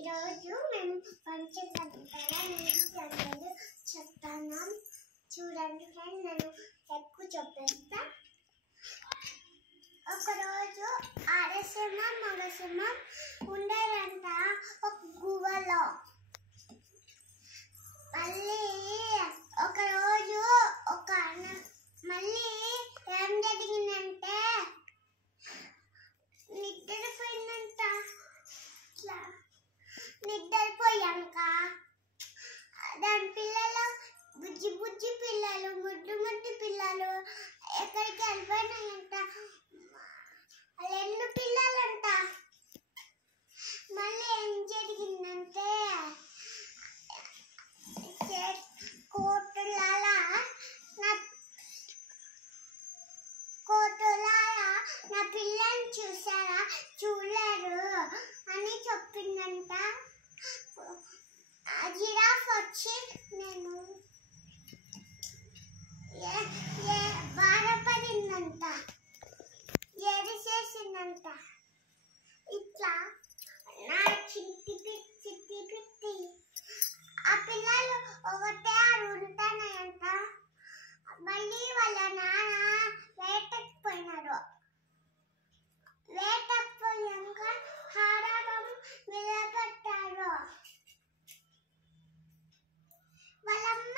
ఈరోజు మేము పంచగడ్డల నీటి గంటలు చెప్తాను. చూడండి ఫ్రెండ్, నేను ఎక్కువ చెప్పేస్తా. ఒకరోజు ఆడసింహం మగసింహం ఉండేదంట ఒక గువ్వలో. మళ్ళీ ఒకరోజు మళ్ళీ ఏం జరిగిందంటే నిద్రపోయిందంట. నిద్రపోయాక దాని పిల్లలు బుజ్జి బుజ్జి పిల్లలు ముద్దు ముద్దు పిల్లలు ఎక్కడికి వెళ్ళిపోయినాయంట. రెండు పిల్లలంట. మళ్ళీ ఏం జరిగిందంటే కోటులారా నా పిల్లని చూసారా, చూడలేరు అని చెప్పిందంట. జిరాఫ్ వచ్చి నేను బాధపడిందంట, ఏడిచేసిందంట. ఇట్లా నా చిట్టి పిట్టి ఆ పిల్లలు ఒకటే ఉంటాయంట. మళ్ళీ వాళ్ళ నాన్న వేటకు పోయినారు. వేటకు పోయాక హారారం నిలబెట్టారు. వాళ్ళమ్మ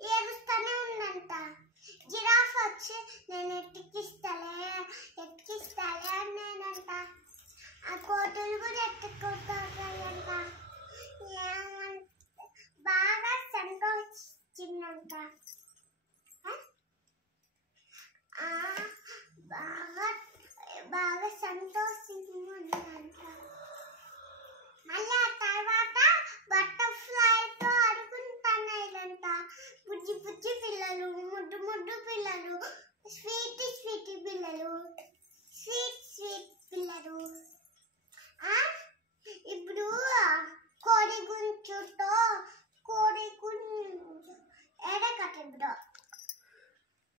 ఏడుస్తూనే ఉందంట. జిరాఫ్ వచ్చి నేను ఎత్తికిస్తాలే అన్నానంట. ఆ కోతులు కూడా ఎత్తుకుంటాయంట. బాగా సంతోషించిందంట. బాగా సంతోషం